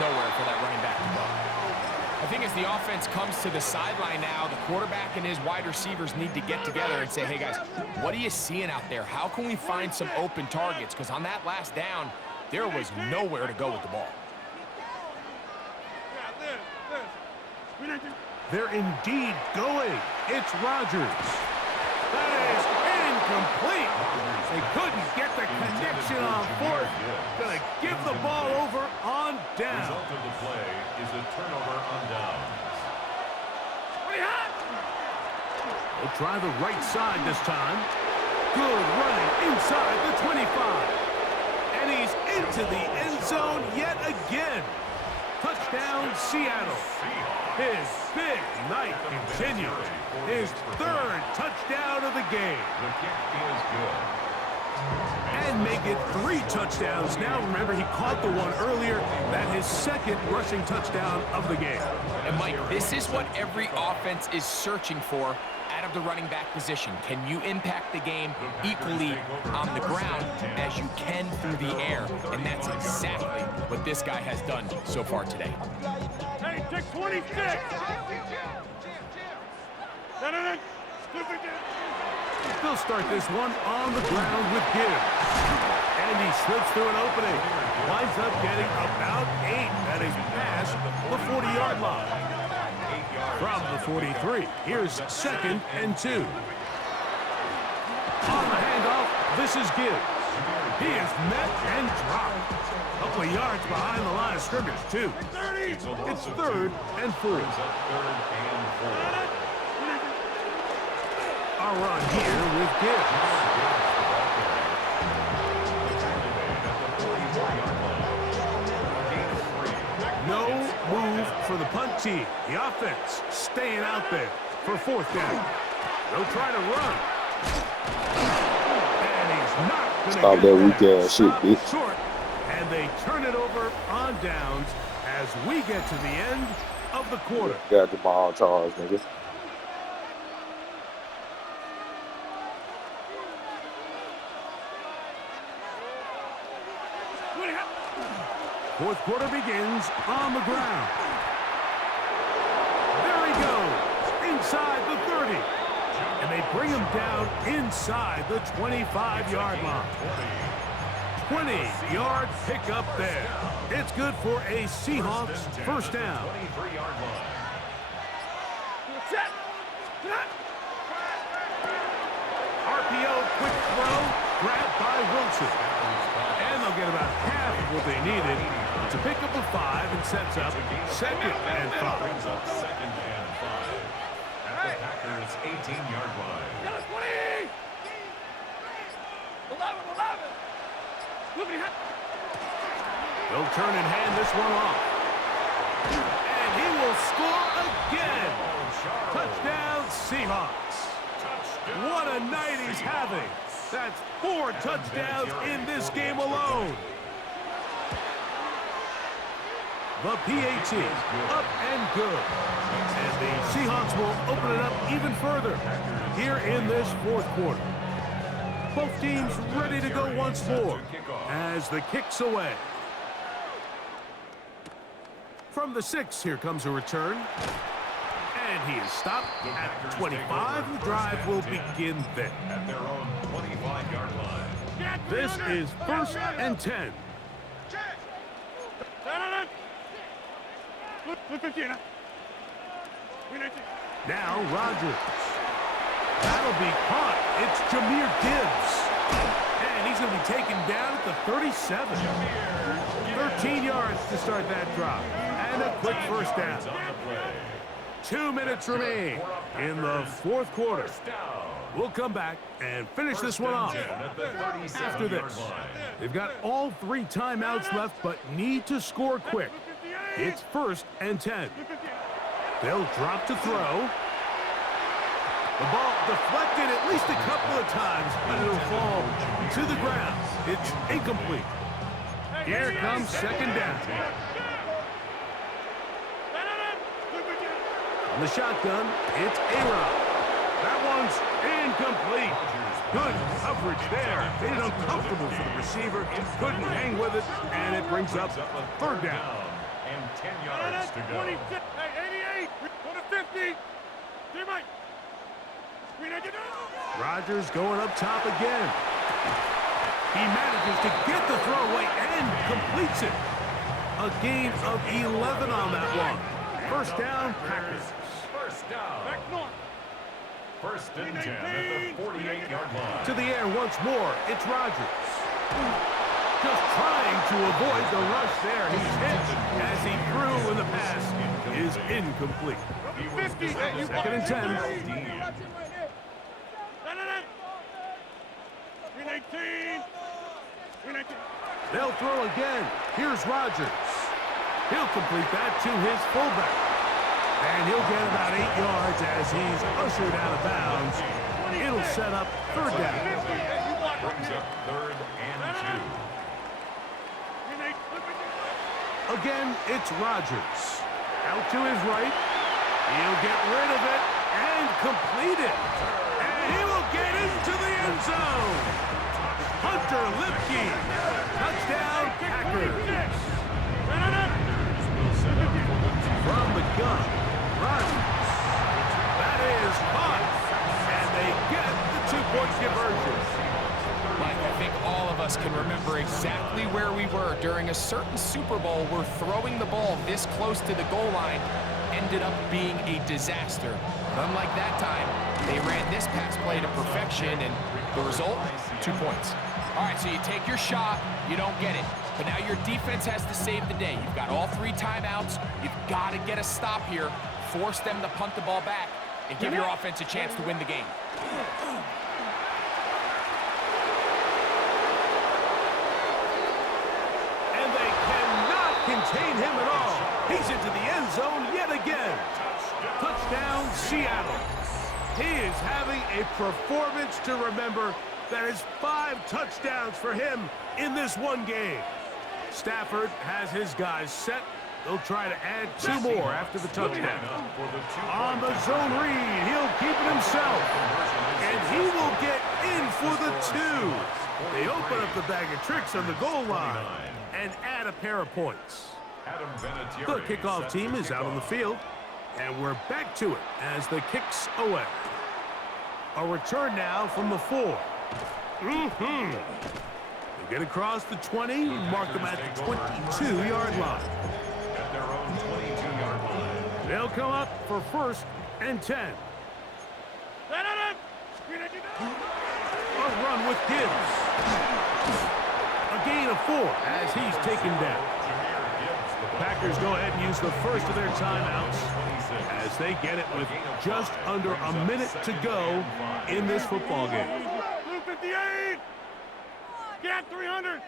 nowhere for that running back to go. I think as the offense comes to the sideline now, the quarterback and his wide receivers need to get together and say, hey, guys, what are you seeing out there? How can we find some open targets? Because on that last down, there was nowhere to go with the ball. They're indeed going. It's Rodgers. That is incomplete. They couldn't get the connection on fourth. Gonna give the ball over on down. Result of the play is a turnover on downs. They'll try the right side this time. Good running inside the 25. And he's into the end zone yet again. Touchdown, Seattle. His big night continues. His third touchdown of the game. The kick is good. And make it 3 touchdowns now. Remember, he caught the one earlier. That his second rushing touchdown of the game. And, Mike, this is what every offense is searching for out of the running back position. Can you impact the game equally on the ground as you can through the air? And that's exactly what this guy has done so far today. Hey, take 26! They'll start this one on the ground with Gibbs. And he slips through an opening. Winds up getting about 8. That is past the 40-yard line. From the 43, here's 2nd and 2. On the handoff, this is Gibbs. He is met and dropped. A couple of yards behind the line of scrimmage, too. It's 3rd and 4. Our run here with Gibbs. No move for the punt team. The offense staying out there for 4th down. They'll try to run. And he's not going to get that. Shit, bitch. Short. And they turn it over on downs as we get to the end of the quarter. Got Jamal Charles, nigga. Fourth quarter begins on the ground. There he goes, inside the 30. And they bring him down inside the 25-yard line. 20-yard pickup there. It's good for a Seahawks first down. RPO quick throw, grabbed by Wilson. And they'll get about half of what they needed to pick up a 5 and sets up 2nd and 5. Brings up 2nd and 5 at the Packers' 18-yard line. They'll turn and hand this one off. And he will score again. Touchdown, Seahawks. What a night he's having. That's 4 touchdowns in this game alone. The PAT up and good. And the Seahawks will open it up even further here in this 4th quarter. Both teams ready to go once more as the kick's away. From the 6, here comes a return. And he is stopped at 25. The drive will begin then. At their own 25-yard line. This is 1st and 10. Now Rodgers. That'll be caught. It's Jahmyr Gibbs. And he's going to be taken down at the 37. 13 yards to start that drive. And a quick first down. 2 minutes remain in the 4th quarter. We'll come back and finish this one off after this. They've got all 3 timeouts left, but need to score quick. It's 1st and 10. They'll drop to throw. The ball deflected at least a couple of times, but it'll fall to the ground. It's incomplete. Here comes 2nd down. On the shotgun, it's A-Rod. That one's incomplete. Good coverage there. Made it uncomfortable for the receiver. Couldn't hang with it, and it brings up 3rd down. and 10 yards to go. 26, 88, 150. Rodgers going up top again. He manages to get the throwaway and completes it. A gain of 11 on that one. First down, Packers. First down. First and 10 at the 48-yard line. To the air once more, it's Rodgers. Just trying to avoid the rush there. He's hit as he threw when the pass is incomplete. 2nd and 10. They'll throw again. Here's Rodgers. He'll complete that to his fullback. And he'll get about 8 yards as he's ushered out of bounds. It'll set up third down. Brings up 3rd and 2. Again, it's Rodgers. Out to his right. He'll get rid of it and complete it. And he will get into the end zone. Hunter Lipke. Touchdown, Packers. From the gun, Rodgers. That is caught. And they get the 2-point conversion. Mike, I think all of us can remember exactly where we were during a certain Super Bowl where throwing the ball this close to the goal line ended up being a disaster. But unlike that time, they ran this pass play to perfection, and the result, 2 points. All right, so you take your shot, you don't get it. But now your defense has to save the day. You've got all 3 timeouts. You've got to get a stop here, force them to punt the ball back, and give your offense a chance to win the game. Contain him at all. He's into the end zone yet again. Touchdown, Seattle. He is having a performance to remember. That is 5 touchdowns for him in this one game. Stafford has his guys set. They'll try to add 2 more after the touchdown. On the zone read, he'll keep it himself. And he will get in for the 2. They open up the bag of tricks on the goal line and add a pair of points. The kickoff team is out on the field, and we're back to it as the kicks away. A return now from the 4. They get across the 20, mark them at the 22-yard line. At their own 22-yard line. They'll come up for 1st and 10. A run with Gibbs. A gain of 4 as he's taken down. Packers go ahead and use the first of their timeouts as they get it with just under a minute to go in this football game. 258. Get 300.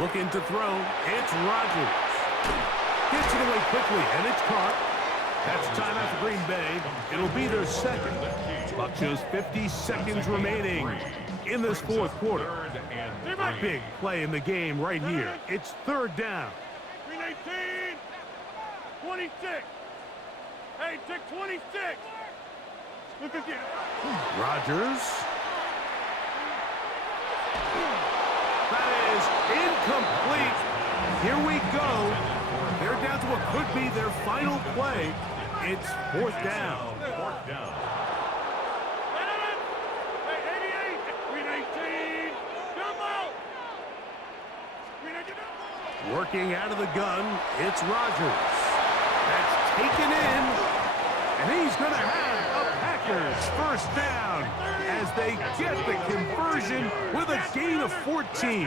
Looking to throw. It's Rodgers. Gets it away quickly, and it's caught. That's timeout for Green Bay. It'll be their 2nd. Clock shows 50 seconds remaining in this 4th quarter. Big play in the game right here. It's 3rd down. 319. 26. Hey, take 26. Look at you. Rodgers. That is incomplete. Here we go. They're down to what could be their final play. It's 4th down. 4th down. Working out of the gun, it's Rodgers. That's taken in, and he's going to have a Packers first down as they get the conversion with a gain of 14.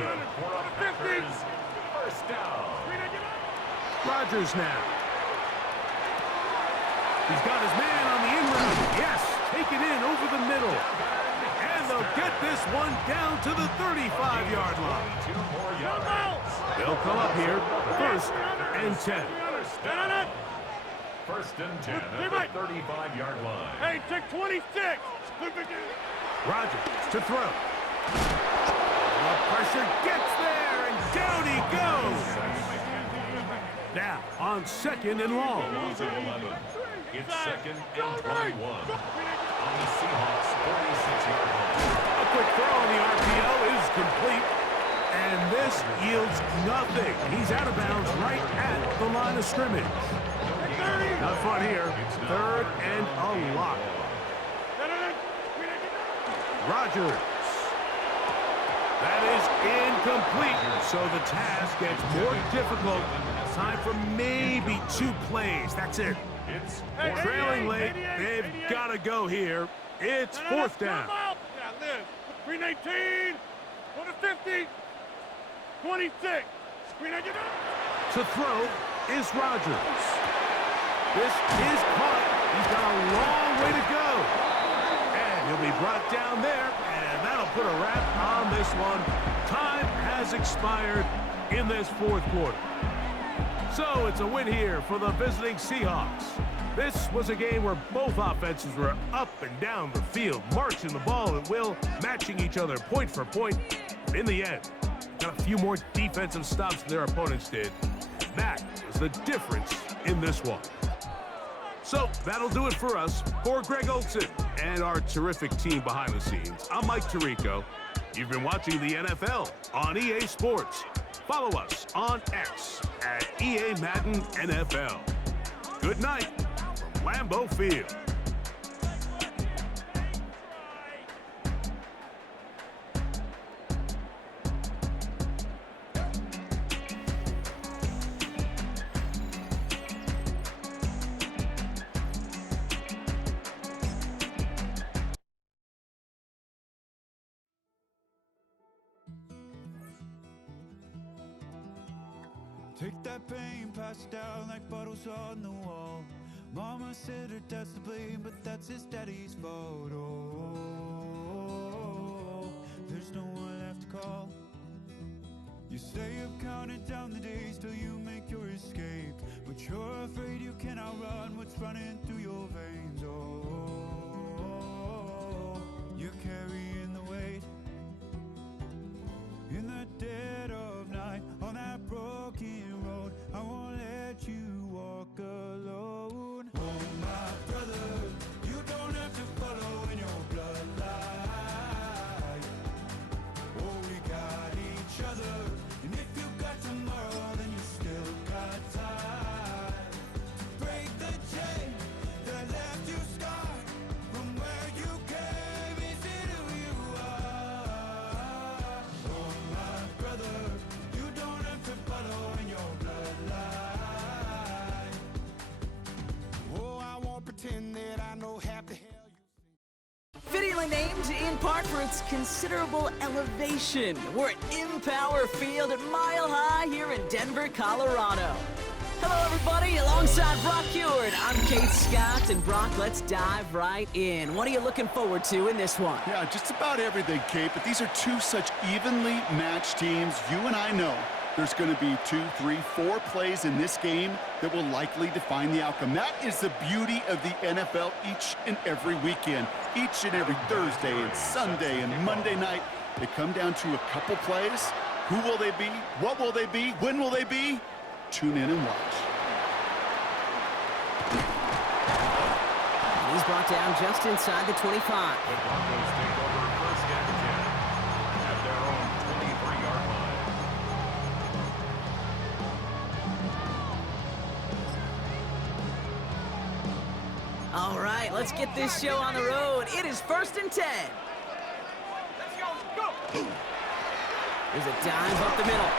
First down. Rodgers now. He's got his man on the in route. Yes, taken in over the middle. And they'll get this one down to the 35-yard line. They'll come up here, 1st and 10. First and 10 at the 35-yard line. Hey, take 26. Rodgers to throw. The pressure gets there, and down he goes. Now, on 2nd and long. It's 2nd and 21. On the Seahawks' 46-yard line. A quick throw on the RPO is complete. And this yields nothing. He's out of bounds right line of scrimmage. Not fun here. Third and a lot. Rogers. That is incomplete. So the task gets more difficult. Time for maybe 2 plays. That's it. Trailing late. They've got to go here. It's 4th down. 319, 150, 26. To throw is Rogers. This is caught. He's got a long way to go. And he'll be brought down there, and that'll put a wrap on this one. Time has expired in this 4th quarter. So it's a win here for the visiting Seahawks. This was a game where both offenses were up and down the field, marching the ball at will, matching each other point for point. In the end, got a few more defensive stops than their opponents did. That was the difference in this one. So that'll do it for us. For Greg Olson and our terrific team behind the scenes, I'm Mike Tirico. You've been watching the NFL on EA Sports. Follow us on X at EA Madden NFL. Good night from Lambeau Field. Take that pain, pass it down like bottles on the wall. Mama said her dad's to blame, but that's his daddy's fault. Oh, there's no one left to call. You stay up counting down the days till you make your escape, but you're afraid you cannot run what's running through your veins. Oh, you're carrying the weight in the dead of night on that broken road. I won't let you walk alone. Oh, my brother, you don't have to follow in your bloodline. Oh, we got each other, and if you got tomorrow, then you still got time to break the chain that left you scarred from where you came into who you are. Oh, my brother, you don't have to follow in your bloodline. Oh, I won't pretend that I know half the hell you Fittingly named in part for its considerable elevation. We're at Empower Field at Mile High here in Denver, Colorado. Hello, everybody. Alongside Brock Heward, I'm Kate Scott. And Brock, let's dive right in. What are you looking forward to in this one? Yeah, just about everything, Kate, but these are two such evenly matched teams. You and I know there's going to be 2, 3, 4 plays in this game that will likely define the outcome. That is the beauty of the NFL each and every weekend. Each and every Thursday and Sunday and Monday night, they come down to a couple plays. Who will they be? What will they be? When will they be? Tune in and watch. He's brought down just inside the 25. The Broncos take over 1st and 10 at their own 23-yard line. All right, let's get this show on the road. It is 1st and 10. There's a dive up the middle.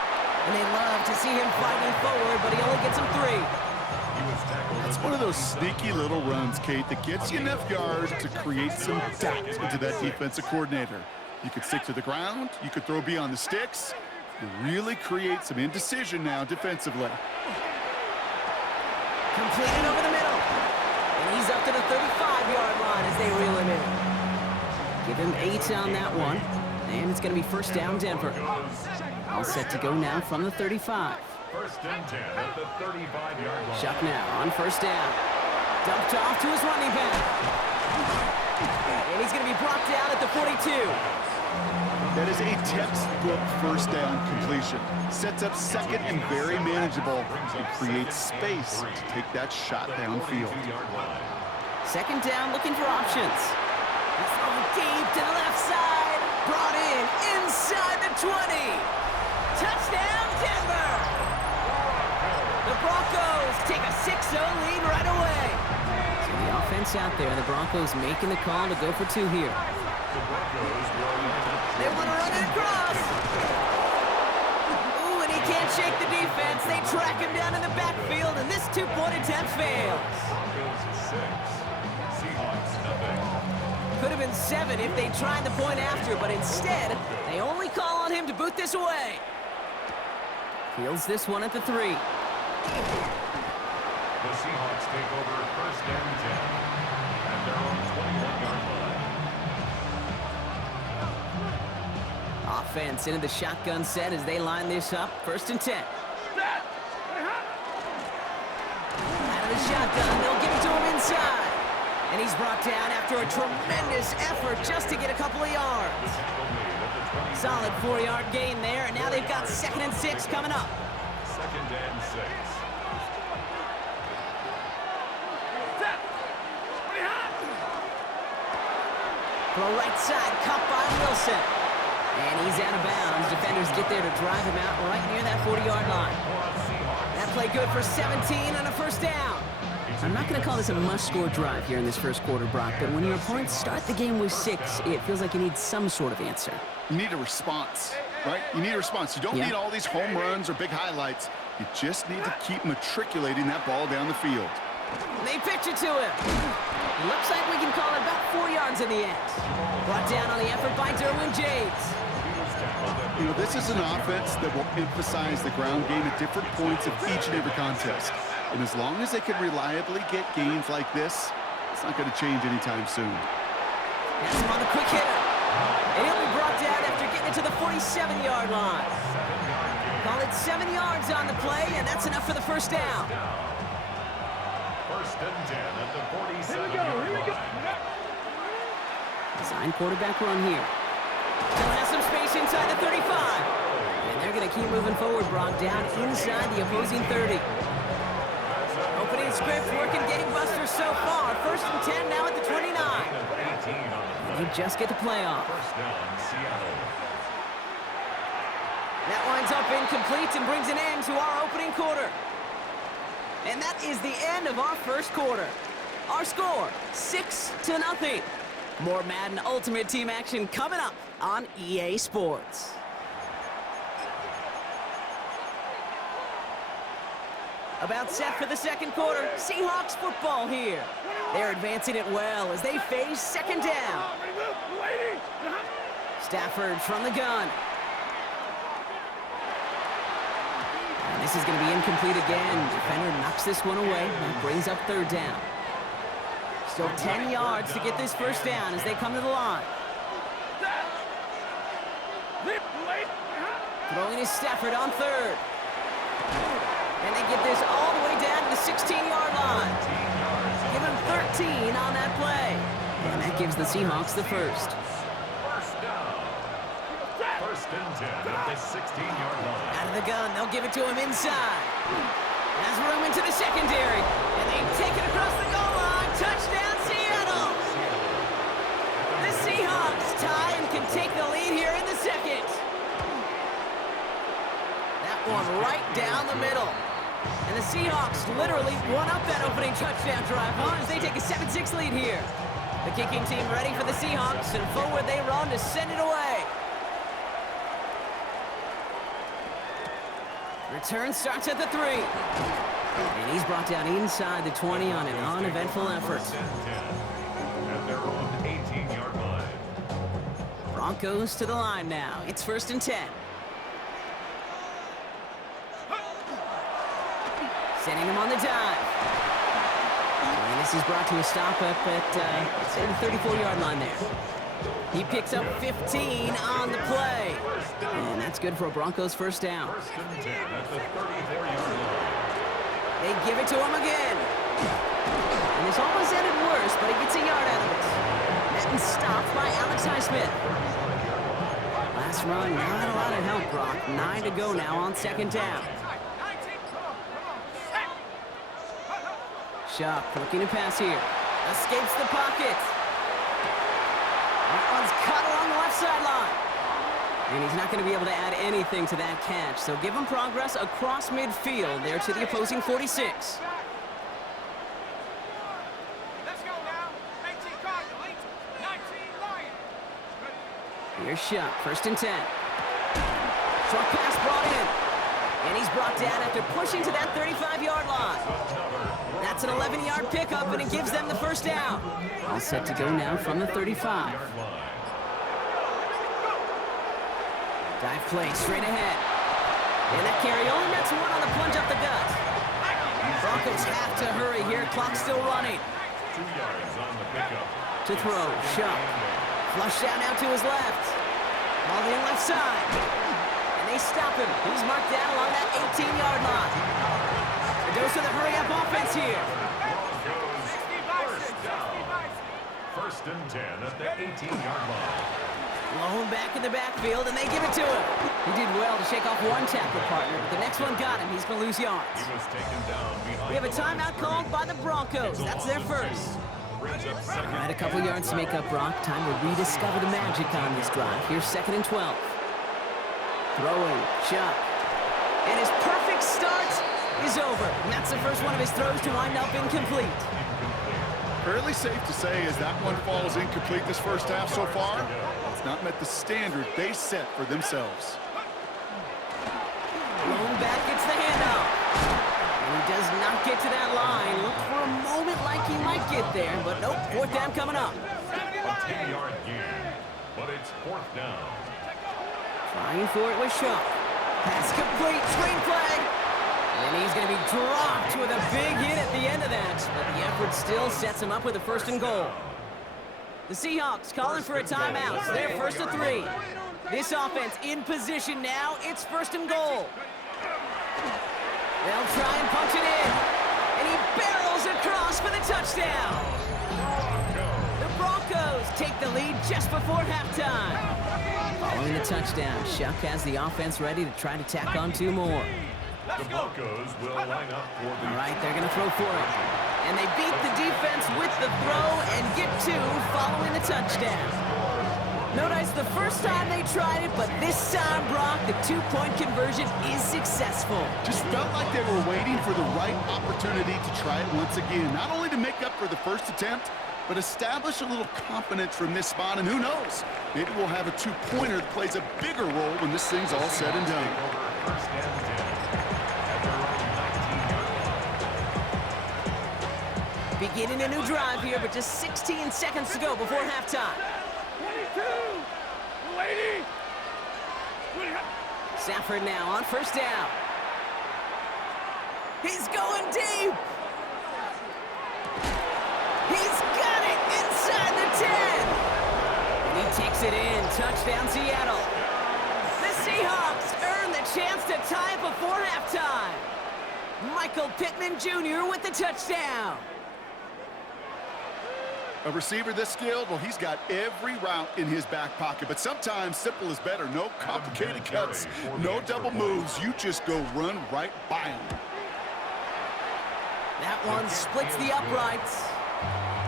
And they love to see him fighting forward, but he only gets him 3. That's one of those sneaky little runs, Kate, that gets you enough yards to create some doubt into that defensive coordinator. You could stick to the ground. You could throw beyond the sticks. You really create some indecision now defensively. Completed over the middle. And he's up to the 35-yard line as they reel him in. Give him 8 on that one. And it's going to be 1st down Denver. All set to go now from the 35. 1st and 10 at the 35-yard line. Chuck now on 1st down. Dumped off to his running back. And he's going to be brought down at the 42. That is a textbook 1st down completion. Sets up 2nd and very manageable. It creates space to take that shot downfield. 2nd down, looking for options. He's throwing deep to the left side. Brought in inside the 20. Touchdown, Denver! The Broncos take a 6-0 lead right away. So the offense out there, the Broncos making the call to go for 2 here. They want to run it across. Ooh, and he can't shake the defense. They track him down in the backfield, and this 2-point attempt fails. Could have been 7 if they tried the point after, but instead, they only call on him to boot this away. Fields this one at the 3. The Seahawks take over 1st and 10 at their own 21-yard line. Offense into the shotgun set as they line this up. 1st and 10. Out of the shotgun, they'll give it to him inside. And he's brought down after a tremendous effort just to get a couple of yards. Solid 4-yard gain there, and now they've got 2nd and 6 coming up. 2nd and 6. Throw right side, cut by Wilson. And he's out of bounds. Defenders get there to drive him out right near that 40-yard line. That play good for 17 on a 1st down. I'm not going to call this a must-score drive here in this 1st quarter, Brock, but when your opponents start the game with 6, it feels like you need some sort of answer. You need a response, right? You need a response. You don't need all these home runs or big highlights. You just need to keep matriculating that ball down the field. They pitch it to him. Looks like we can call it about 4 yards in the end. Brought down on the effort by Derwin James. You know, this is an offense that will emphasize the ground game at different points of each and every contest. And as long as they can reliably get gains like this, it's not going to change anytime soon. That's him on the quick hitter. And he'll be brought down after getting it to the 47-yard line. Call it 7 yards on the play, and that's enough for the 1st down. 1st and 10 at the 47-yard line. Design quarterback run here. Still has some space inside the 35. And they're going to keep moving forward, Brock, down inside the opposing 30. Opening script working gangbusters so far. 1st and 10 now at the 29. They just get the playoff. 1st down, Seattle. That winds up incomplete and brings an end to our opening quarter. And that is the end of our 1st quarter. Our score, 6-0. More Madden Ultimate Team action coming up on EA Sports. About set for the 2nd quarter. Seahawks football here. They're advancing it well as they face 2nd down. Stafford from the gun. And this is going to be incomplete again. Defender knocks this one away and brings up 3rd down. Still 10 yards to get this 1st down as they come to the line. Throwing is Stafford on 3rd. And they get this all the way down to the 16-yard line. Give him 13 on that play. And that gives the Seahawks the 1st. 1st down. 1st and 10 at the 16-yard line. Out of the gun, they'll give it to him inside. Has room into the secondary. And they take it across the goal line. Touchdown, Seattle! The Seahawks tie and can take the lead here in the 2nd. That one right down the middle. And the Seahawks literally won up that opening touchdown drive as they take a 7-6 lead here. The kicking team ready for the Seahawks, and forward they run to send it away. Return starts at the 3. And he's brought down inside the 20 on an uneventful effort. At their own 18-yard line. Broncos to the line now. It's 1st and 10. Sending him on the dive. And this is brought to a stop up at, say, the 34-yard line there. He picks up 15 on the play. And that's good for a Broncos 1st down. 1st and 10 at the 34-yard line. They give it to him again. And this almost ended worse, but he gets a yard out of it. That is stopped by Alex Highsmith. Last run, not a lot of help, Brock. 9 to go now on 2nd down. Sharp looking to pass here. Escapes the pocket. That one's cut along the left sideline. And he's not going to be able to add anything to that catch. So give him progress across midfield there to the opposing 46. Here's Shuck, 1st and 10. Short pass brought in. And he's brought down after pushing to that 35-yard line. That's an 11-yard pickup, and it gives them the first down. All set to go now from the 35. Dive play straight ahead. And that carry only nets one on the plunge up the gut. Broncos have to hurry here. Clock still running. 2 yards on the pickup. To throw, Shuck. Flush down now to his left. All in left side. And they stop him. He's marked down along that 18-yard line. The dose of the hurry-up offense here. First down. 1st and 10 at the 18-yard line. Blown back in the backfield, and they give it to him. He did well to shake off one tackle partner, but the next one got him. He's going to lose yards. He was taken down behind. We have a timeout called by the Broncos. That's their first. All right, a couple yards to make up, Brock. Time to rediscover the magic on this drive. Here's 2nd and 12. Throwing, Shuck. And his perfect start is over. And that's the first one of his throws to wind up incomplete. Fairly safe to say as that one falls incomplete this first half so far, it's not met the standard they set for themselves. Blown back gets the handoff. And he does not get to that line. Looked for a moment like he might get there, but nope, 4th down coming up. A 10-yard gain, but it's 4th down. Trying for it with Shuck. Pass complete, screen flag. And he's going to be dropped with a big hit at the end of that. But the effort still sets him up with a 1st and goal. The Seahawks calling for a timeout. It's their 1st and 3. This offense in position now. It's 1st and goal. They'll try and punch it in. And he barrels across for the touchdown. The Broncos take the lead just before halftime. Following the touchdown, Shuck has the offense ready to try to tack on 2 more. The Broncos will line up for the... All right, they're going to throw for it. And they beat the defense with the throw and get 2 following the touchdown. Notice the first time they tried it, but this time, Brock, the 2-point conversion is successful. Just felt like they were waiting for the right opportunity to try it once again. Not only to make up for the first attempt, but establish a little confidence from this spot. And who knows, maybe we'll have a 2-pointer that plays a bigger role when this thing's all said and done. 1st and 10 at their own 19-yard line. Beginning a new drive here, but just 16 seconds to go before halftime. 22! 280! Stafford now on 1st down. He's going deep. He's got it inside the 10. And he takes it in. Touchdown, Seattle. The Seahawks earn the chance to tie it before halftime. Michael Pittman Jr. with the touchdown. A receiver this skilled, well, he's got every route in his back pocket. But sometimes simple is better. No complicated cuts, no double moves. You just go run right by him. That one splits the uprights.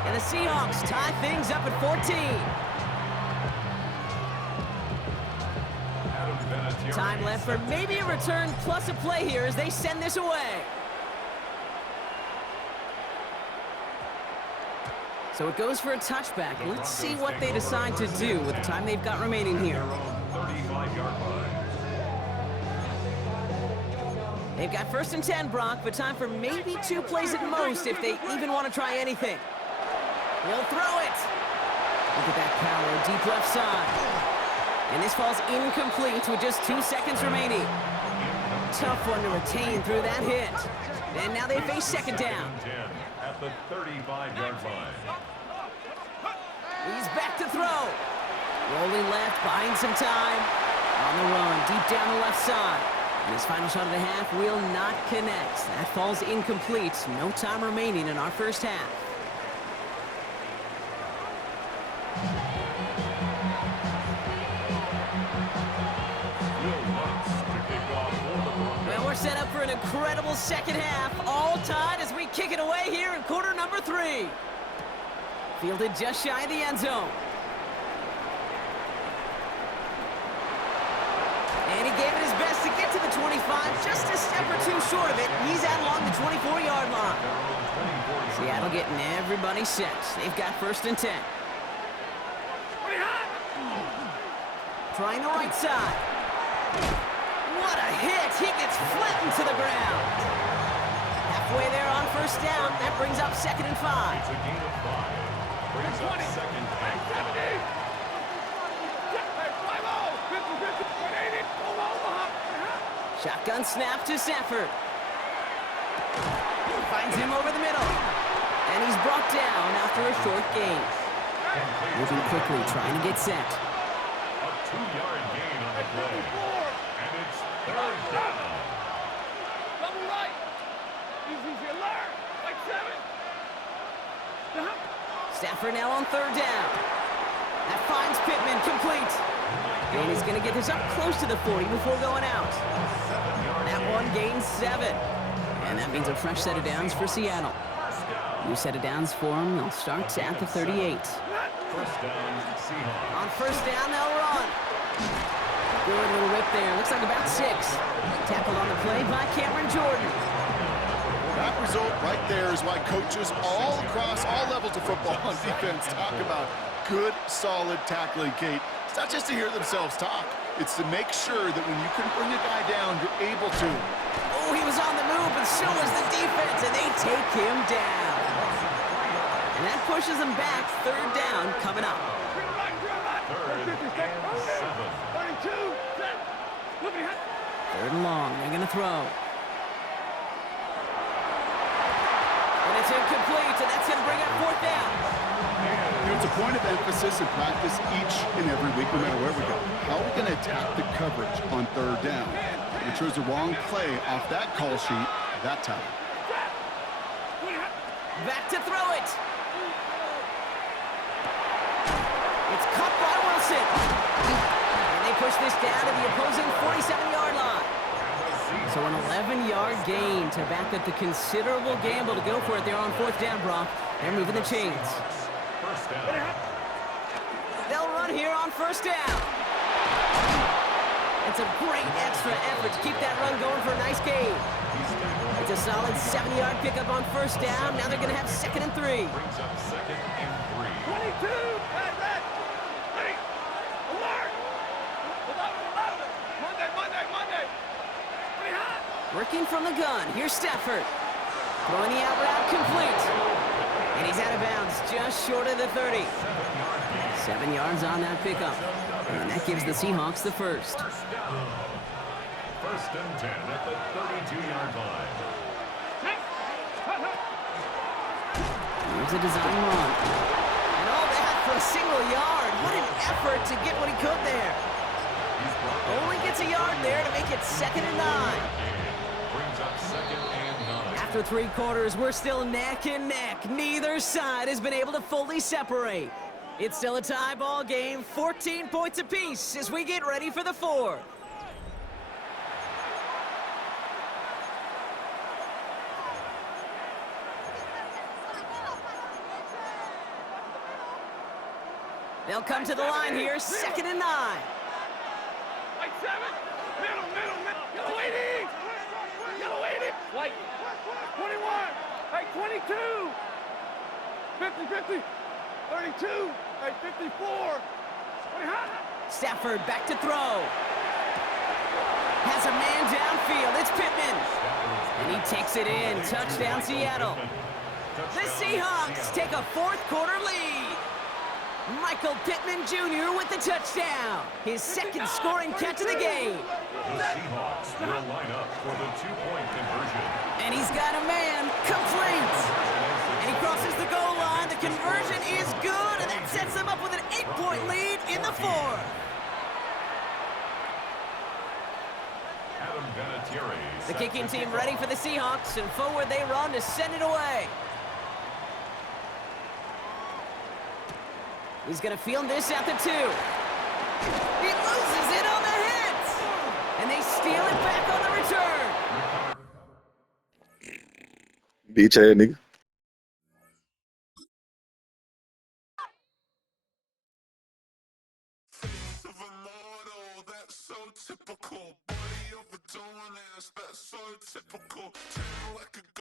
And the Seahawks tie things up at 14. Time left for maybe a return plus a play here as they send this away. So it goes for a touchback. Let's see what they decide to do with the time they've got remaining here. 35-yard line. They've got 1st and 10, Brock, but time for maybe 2 plays at most if they even want to try anything. He'll throw it. Look at that power, deep left side. And this falls incomplete with just 2 seconds remaining. Tough one to retain through that hit. And now they face 2nd down. 10 at the 35-yard line. He's back to throw. Rolling left, buying some time. On the run, deep down the left side. And his final shot of the half will not connect. That falls incomplete. No time remaining in our first half. Well, we're set up for an incredible second half. All tied as we kick it away here in quarter number 3. Fielded just shy of the end zone. And he gave it his best to get to the 25, just a step or 2 short of it. He's out along the 24-yard line. Seattle getting everybody set. They've got 1st and 10. trying the right side. What a hit! He gets flattened to the ground. Halfway there on first down. That brings up 2nd and 5. It's a gain of 5. Brings up 2nd and 5. Shotgun snap to Stafford. Finds him over the middle. And he's brought down after a short gain. Moving quickly, trying to get set. A 2-yard gain on the play. And it's 3rd down. Double right. Easy alert. Like 7. Stafford now on 3rd down. That finds Pittman, complete. And he's going to get this up close to the 40 before going out. That one gains 7. And that means a fresh set of downs for Seattle. New set of downs for them. They'll start at the 38. First down, Seahawks. On first down, they'll run. Good little rip there. Looks like about 6. Tackled on the play by Cameron Jordan. That result right there is why coaches all across all levels of football on defense talk about good, solid tackling, Kate. It's not just to hear themselves talk. It's to make sure that when you can bring a guy down, you're able to. Oh, he was on the move, but so was the defense, and they take him down. And that pushes him back. 3rd down coming up. 3rd and 7. 3rd and long. They're going to throw. And it's incomplete, and that's going to bring up 4th down. It's a point of emphasis in practice each and every week, no matter where we go. How are we going to attack the coverage on 3rd down? We chose the wrong play off that call sheet that time. Back to throw it. It's caught by Wilson. And they push this down to the opposing 47-yard line. So an 11-yard gain to back up the considerable gamble to go for it there on 4th down, Brock. They're moving the chains. First down. They'll run here on first down. It's a great extra effort to keep that run going for a nice gain. It's a solid 7-yard pickup on first down. Now they're going to have 2nd and 3. Brings up 2nd and 3. 22. Red. Ready. Alert. Monday. Pretty hot. Working from the gun. Here's Stafford. Throwing the out route complete. And he's out of bounds just short of the 30. 7 yards on that pickup. And that gives the Seahawks the first. First and 10 at the 32-yard line. Here's a design run. And all that for a single yard. What an effort to get what he could there. Only gets a yard there to make it 2nd and 9. Brings up 2nd and 9. After 3 quarters, we're still neck and neck. Neither side has been able to fully separate. It's still a tie ball game, 14 points apiece as we get ready for the 4th. They'll come to the line here, 2nd and 9. Like 7. Middle. Yellow 80. Like 21. Like 22. 50. 32. Like 54. Stafford back to throw. Has a man downfield. It's Pittman. And he takes it in. Touchdown, Seattle. The Seahawks take a 4th quarter lead. Michael Pittman Jr. with the touchdown. His 2nd scoring catch of the game. The Seahawks will line up for the 2-point conversion. And he's got a man complete. And he crosses the goal line. The conversion is good, and that sets them up with an 8-point lead in the 4th. Adam Vinatieri. The kicking team ready for the Seahawks, and forward they run to send it away. He's going to field this at the 2. He loses it on the hit. And they steal it back on the return. Bitch ass nigga.